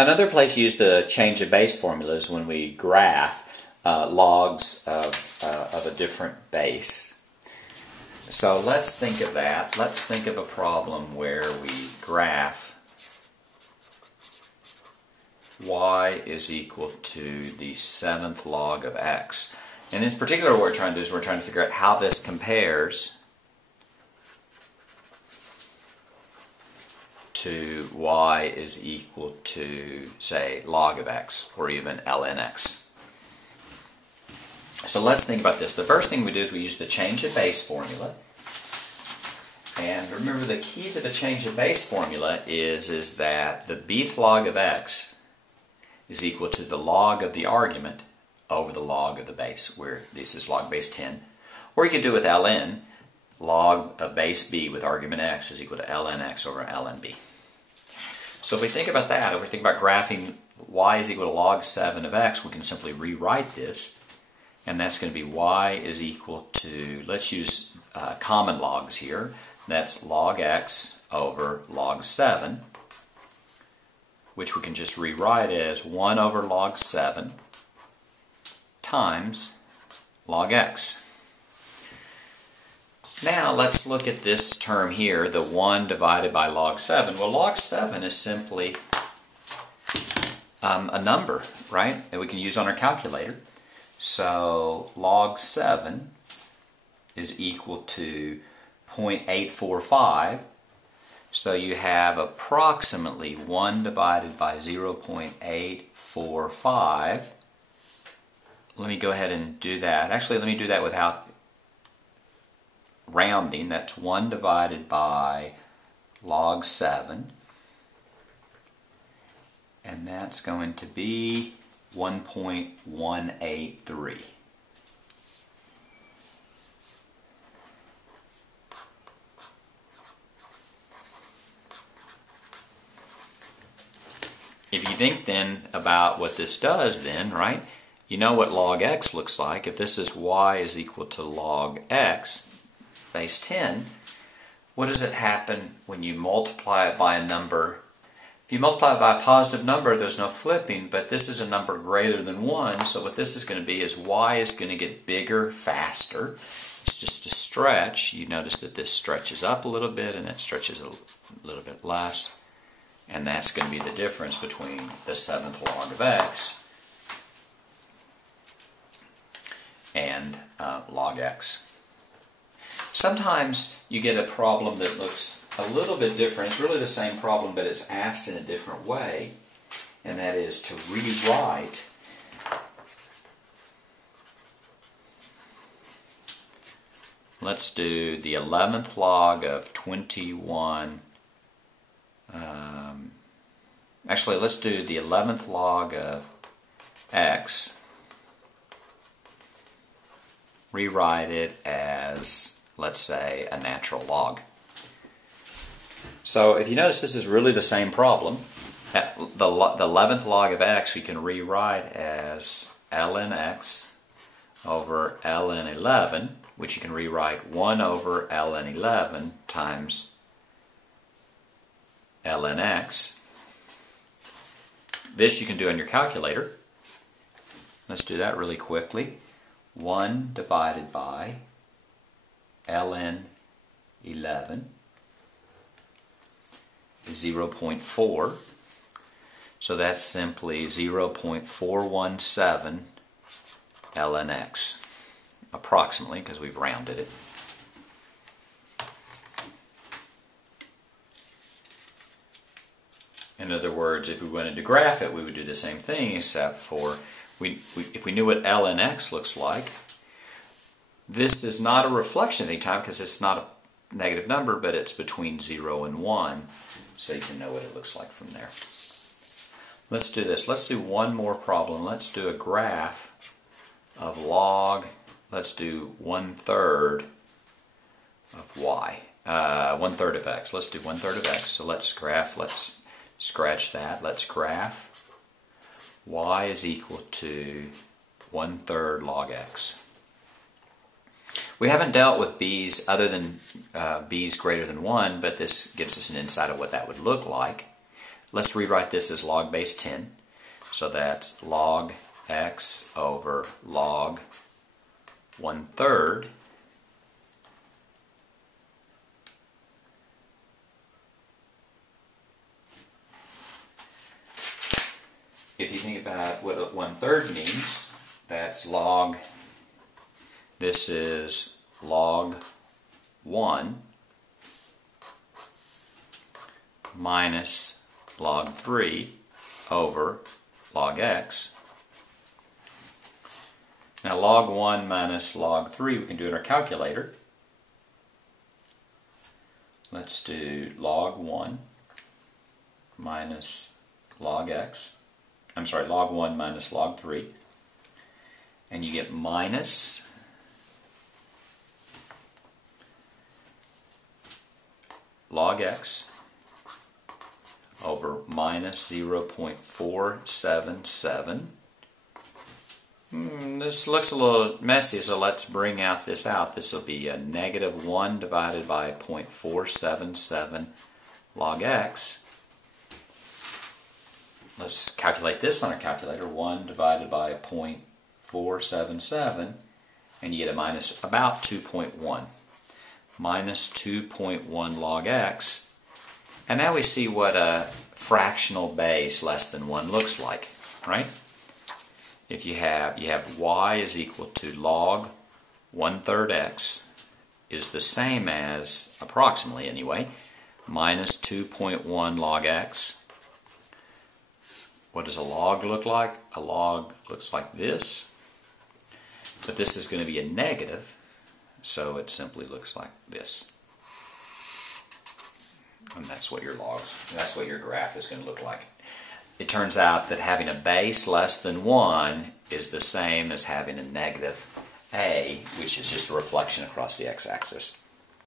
Another place you use the change of base formula is when we graph logs of a different base. So let's think of that. Let's think of a problem where we graph y is equal to the 7th log of x. And in particular what we're trying to do is we're trying to figure out how this compares to y is equal to, say, log of x, or even ln x. So let's think about this. The first thing we do is we use the change of base formula. And remember, the key to the change of base formula is that the bth log of x is equal to the log of the argument over the log of the base, where this is log base 10. Or you could do with ln, log of base b with argument x is equal to ln x over ln b. So if we think about that, if we think about graphing y is equal to log 7 of x, we can simply rewrite this, and that's going to be y is equal to, let's use common logs here, that's log x over log 7, which we can just rewrite as 1 over log 7 times log x. Now let's look at this term here, the 1 divided by log 7. Well, log 7 is simply a number, right, that we can use on our calculator. So log 7 is equal to 0.845. So you have approximately 1 divided by 0.845. Let me go ahead and do that. Actually, let me do that without rounding. That's 1 divided by log 7. And that's going to be 1.183. If you think then about what this does then, right, you know what log x looks like. If this is y is equal to log x, base 10, what does it happen when you multiply it by a number? If you multiply it by a positive number, there's no flipping, but this is a number greater than 1, so what this is going to be is y is going to get bigger faster. It's just a stretch. You notice that this stretches up a little bit and it stretches a little bit less. And that's going to be the difference between the 7th log of x and log x. Sometimes you get a problem that looks a little bit different. It's really the same problem, but it's asked in a different way, and that is to rewrite let's do the 11th log of 21. Actually, let's do the 11th log of x, rewrite it as, let's say, a natural log. So if you notice, this is really the same problem. The 11th log of x you can rewrite as ln x over ln 11, which you can rewrite 1 over ln 11 times ln x. This you can do on your calculator. Let's do that really quickly. 1 divided by ln 11 is 0.4. So that's simply 0.417 ln x, approximately, because we've rounded it. In other words, if we wanted to graph it, we would do the same thing, except for if we knew what ln x looks like, this is not a reflection any time because it's not a negative number, but it's between 0 and 1, so you can know what it looks like from there. Let's do this. Let's do one more problem. Let's do a graph of log, let's do 1/3 of y. 1/3 of x. Let's do 1/3 of x. So let's graph, let's scratch that. Let's graph y is equal to 1/3 log x. We haven't dealt with b's other than b's greater than 1, but this gives us an insight of what that would look like. let's rewrite this as log base 10. So that's log x over log 1/3 if you think about what 1/3 means, that's log, this is log 1 minus log 3 over log x. Now log 1 minus log 3 we can do in our calculator. Let's do log 1 minus log x. I'm sorry, log 1 minus log 3. And you get minus log x over minus 0.477. This looks a little messy, so let's bring out this out. This will be a negative 1 divided by 0.477 log x. Let's calculate this on our calculator. 1 divided by 0.477, and you get a minus about 2.1. Minus 2.1 log x. And now we see what a fractional base less than 1 looks like, right? If you have y is equal to log 1/3 x is the same as, approximately anyway, minus 2.1 log x. What does a log look like? A log looks like this, but this is going to be a negative, so it simply looks like this. And that's what your graph is going to look like. It turns out that having a base less than 1 is the same as having a negative a, which is just a reflection across the x-axis.